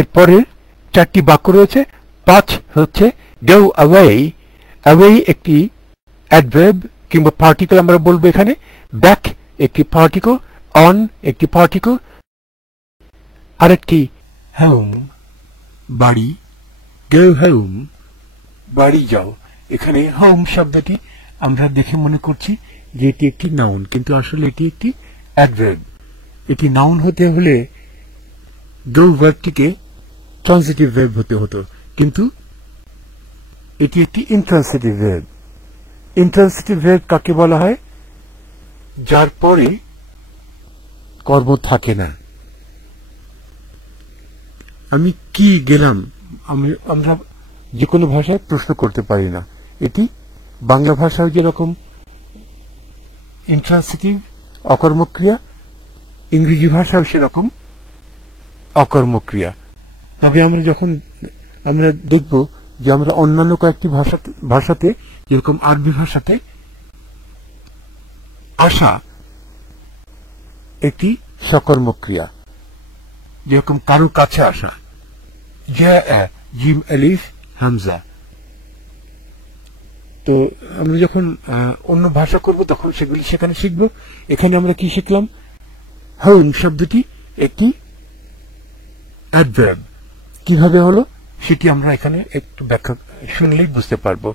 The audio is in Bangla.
এরপরে 4টি বাক্য রয়েছে। 5 হচ্ছে go away। away একটি অ্যাডভার্ব কিংবা পার্টিকেল আমরা বলবো এখানে। ব্যাক একটি পার্টিকেল, অন একটি পার্টিকেল, আরেকটি হোম বাড়ি, go home বাড়ি যাও। এখানে হোম শব্দটি আমরা দেখে মনে করছি যে এটি একটি নাউন, কিন্তু আসলে এটি একটি অ্যাডভার্ব। এটি নাউন হতে হলে go ভার্বটিকে ট্রান্সিটিভ ভার্ব হতে হতো, কিন্তু এটি একটি ইন্ট্রান্সিটিভ ভার্ব। ইন্ট্রান্সিটিভ ভার্ব কাকে বলা হয়? যার পরে কর্ম থাকে না। আমি কি গেলাম, আমরা যে কোনো ভাষায় প্রশ্ন করতে পারি না। এটি বাংলা ভাষায় যেরকম ইন্ট্রান্সিটিভ অকর্মক্রিয়া, ইংরেজি ভাষাও সেরকম অকর্মক্রিয়া। তবে আমরা দেখব যে আমরা অন্যান্য কয়েকটি ভাষাতে যেরকম আরবি ভাষাতে আসা একটি সকর্মক্রিয়া, যেরকম কারো কাছে আসা, জিম আলিফ হামজা। তো আমরা যখন অন্য ভাষা করব তখন সেগুলি সেখানে শিখব। এখানে আমরা কি শিখলাম? হোম শব্দটি একটি অ্যাডভার্ব। কিভাবে হলো সেটি আমরা এখানে একটু ব্যাখ্যা শুনলেই বুঝতে পারবো।